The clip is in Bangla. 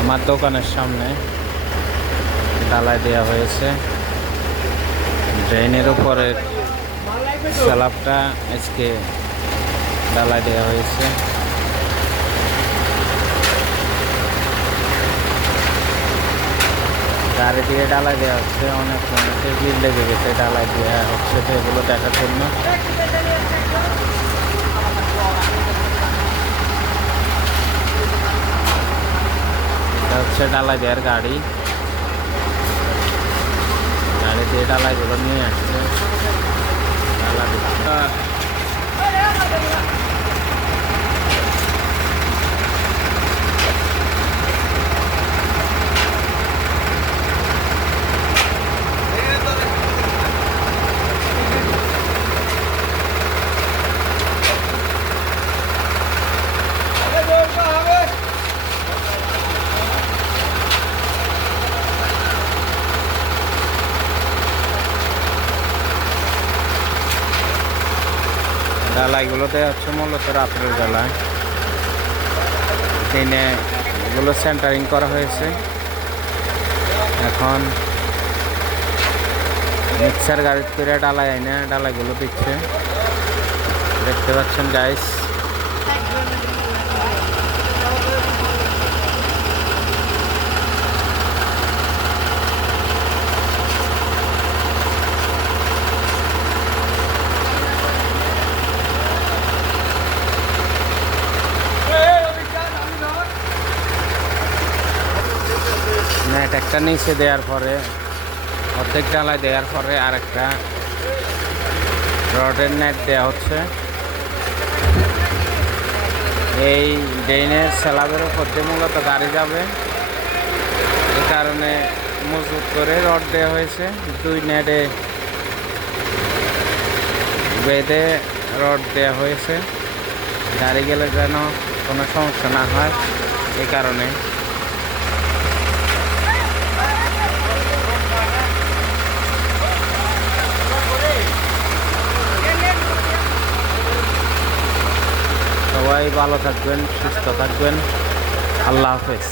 আমার দোকানের সামনে ঢালাই দেওয়া হয়েছে। ড্রেনের উপরে স্ল্যাবটা আজকে ঢালাই দেওয়া হয়েছে। গাড়ি দিয়ে ঢালাই দেওয়া হচ্ছে, অনেক মানুষের ভিড় লেগে গেছে ঢালাই দেওয়া হচ্ছে তো এগুলো দেখার জন্য। এটা হচ্ছে ঢালাই দেওয়ার গাড়ি, গাড়ি দিয়ে ঢালাইগুলো নিয়ে আসছে ঢালাই দিচ্ছে। ঢালাইগুলোতে হচ্ছে মূলত রাত্রের বেলায়, দিনে এগুলো সেন্টারিং করা হয়েছে। এখন মিক্সার গাড়ি করে ঢালাই আইনে ঢালাইগুলো দিচ্ছে, দেখতে পাচ্ছেন গাইস। নেট একটা নিচে দেওয়ার পরে, অর্ধেক ঢালাই দেওয়ার পরে আরেকটা রডের নেট দেওয়া হচ্ছে। এই ড্রেনের স্ল্যাবের উপর দিয়ে মূলত গাড়ি যাবে, এই কারণে মজবুত করে রড দেওয়া হয়েছে। দুই নেটে বেঁধে রড দেওয়া হয়েছে, গাড়ি গেলে যেন কোনো সমস্যা না হয় এই কারণে। সবাই ভালো থাকবেন, সুস্থ থাকবেন। আল্লাহ হাফেজ।